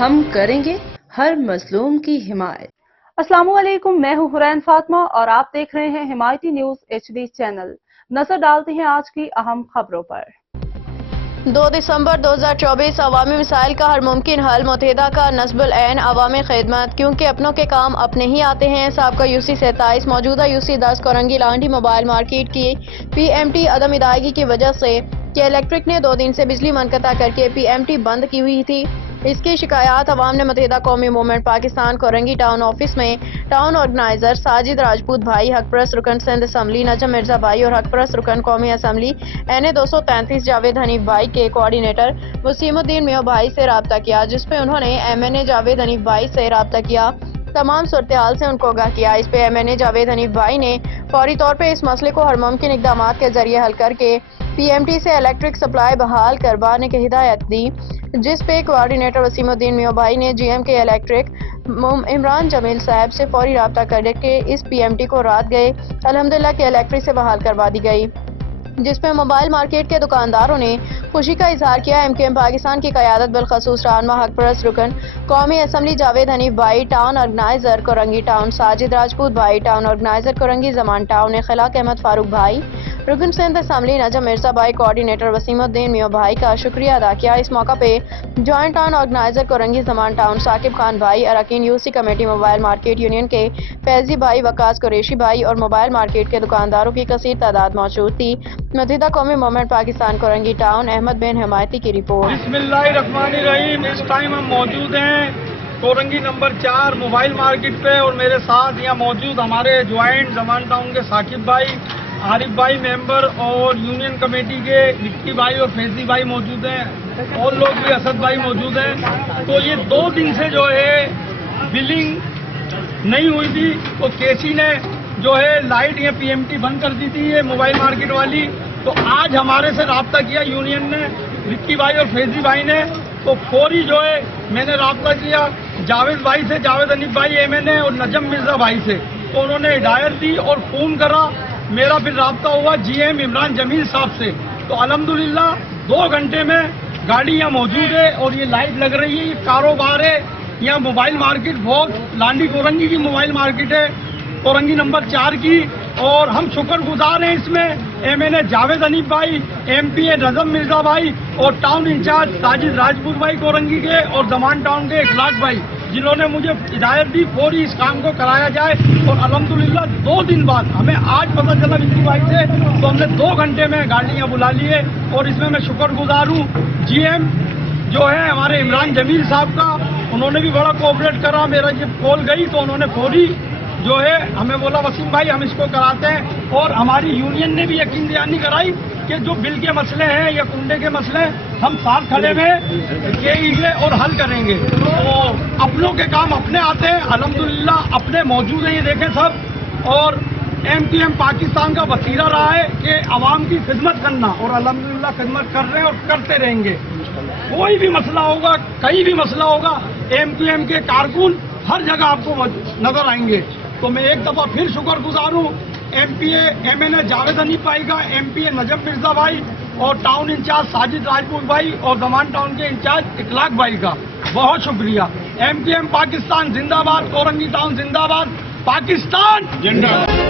ہم کریں گے ہر مظلوم کی حمایت۔ السلام علیکم، میں ہوں حرین فاطمہ اور آپ دیکھ رہے ہیں حمایتی نیوز HD چینل۔ نظر ڈالتے ہیں آج کی اہم خبروں پر۔ 2 دسمبر 2024 عوامی مسائل کا ہر ممکن حل، متحدہ کا نصب العین عوامی خدمت، کیونکہ اپنوں کے کام اپنے ہی آتے ہیں۔ سابقہ UC 27 موجودہ UC 10 Korangi Landhi mobile market کی PMT عدم ادائیگی کی وجہ سے کہ الیکٹرک نے 2 دن سے بجلی منقطع کر کے PMT بند کی ہوئی تھی، اس کی شکایات عوام نے متحدہ قومی movement Pakistan Korangi town office میں ٹاؤن آرگنائزر ساجد راجپوت بھائی، حق پرست رکن سندھ اسمبلی نجم مرزا بھائی اور حق پرست رکن قومی اسمبلی NA 233 جاوید حنیف بھائی کے کوآرڈینیٹر وسیم الدین میو بھائی سے رابطہ کیا، جس پہ انہوں نے MNA جاوید حنیف بھائی سے رابطہ کیا، تمام صورتحال سے ان کو آگاہ کیا۔ اس پہ MNA جاوید حنیف بھائی نے فوری طور پہ اس مسئلے کو ہر ممکن اقدامات کے ذریعے حل کر کے PMT سے الیکٹرک سپلائی بحال کروانے کی ہدایت دی، جس پہ کوآرڈینیٹر وسیم الدین میو بھائی نے GM کے الیکٹرک عمران جمیل صاحب سے فوری رابطہ کر کے اس PMT کو رات گئے الحمدللہ کہ الیکٹرک سے بحال کروا دی گئی، جس پہ موبائل مارکیٹ کے دکانداروں نے خوشی کا اظہار کیا۔ MKM پاکستان کی قیادت بالخصوص رہنما حق پرست رکن قومی اسمبلی جاوید حنیف بھائی، town organiser Korangi town Sajid Rajput بھائی، ٹاؤن آرگنائزر کورنگی زمان ٹاؤن اخلاق احمد فاروق بھائی، رکن سندھ اسمبلی نجم مرزا بھائی، کوآرڈینیٹر وسیم الدین میو بھائی کا شکریہ ادا کیا۔ اس موقع پہ جوائنٹ ٹاؤن آرگنائزر کورنگی زمان ٹاؤن ثاقب خان بھائی، اراکین UC committee mobile market union کے فیضی بھائی، وقاص قریشی بھائی اور موبائل مارکیٹ کے دکانداروں کی کثیر تعداد موجود تھی۔ متحدہ قومی موومنٹ پاکستان کورنگی ٹاؤن احمد بن حمایتی کی رپورٹ۔ بسم اللہ الرحمن الرحیم۔ اس ٹائم ہم موجود ہیں کورنگی نمبر 4 موبائل مارکیٹ پہ اور میرے ساتھ یہاں موجود ہمارے جوائنٹ زمان ٹاؤن کے ثاقب بھائی، عارف بھائی ممبر اور یونین کمیٹی کے وکی بھائی اور فیضی بھائی موجود ہیں، اور لوگ بھی اسد بھائی موجود ہیں۔ تو یہ 2 دن سے جو ہے بلنگ نہیں ہوئی تھی، تو KC نے جو ہے لائٹ یا PMT بند کر دی تھی یہ موبائل مارکیٹ والی۔ تو آج ہمارے سے رابطہ کیا یونین نے، وکی بھائی اور فیضی بھائی نے، تو فوری جو ہے میں نے رابطہ کیا جاوید بھائی سے، جاوید حنیف بھائی MNA اور نجم مرزا بھائی سے، تو انہوں نے ہدایت دی اور فون کرا۔ میرا پھر رابطہ ہوا GM عمران جمیل صاحب سے، تو الحمدللہ 2 گھنٹے میں گاڑی یہاں موجود ہے اور یہ لائٹ لگ رہی ہے۔ یہ کاروبار ہے یہاں موبائل مارکیٹ بہت لانڈی کورنگی کی موبائل مارکیٹ ہے، کورنگی نمبر 4 کی، اور ہم شکر گزار ہیں اس میں MNA جاوید حنیف بھائی، MPA نجم مرزا بھائی اور ٹاؤن انچارج ساجد راجپوت بھائی کورنگی کے، اور زمان ٹاؤن کے اخلاق بھائی، جنہوں نے مجھے ہدایت دی فوری اس کام کو کرایا جائے۔ اور الحمدللہ 2 دن بعد ہمیں آج پتہ چلا وکی بھائی سے، تو ہم نے 2 گھنٹے میں گاڑیاں بلا لیے، اور اس میں شکر گزار ہوں GM جو ہے ہمارے عمران جمیل صاحب کا، انہوں نے بھی بڑا کوآپریٹ کرا۔ میرا جب کال گئی تو انہوں نے فوری جو ہے ہمیں بولا وسیم بھائی ہم اس کو کراتے ہیں، اور ہماری یونین نے بھی یقین دہانی کرائی کہ جو بل کے مسئلے ہیں یا کنڈے کے مسئلے ہیں ہم ساتھ کھڑے میں گے اور حل کریں گے۔ تو اپنوں کے کام اپنے آتے ہیں، الحمدللہ اپنے موجود ہیں، یہ دیکھیں سب، اور MKM پاکستان کا وسیلہ رہا ہے کہ عوام کی خدمت کرنا، اور الحمدللہ خدمت کر رہے ہیں اور کرتے رہیں گے۔ کوئی بھی مسئلہ ہوگا، کہیں بھی مسئلہ ہوگا، MKM کے کارکن ہر جگہ آپ کو نظر آئیں گے۔ تو میں ایک دفعہ پھر شکر گزار ہوں MPA MNA جاوید حنیف بھائی کا، MPA نجم مرزا بھائی اور ٹاؤن انچارج ساجد راجپوت بھائی اور زمان ٹاؤن کے انچارج اخلاق بھائی کا بہت شکریہ۔ MKM پاکستان زندہ باد، کورنگی ٹاؤن زندہ باد، پاکستان زندہ باد۔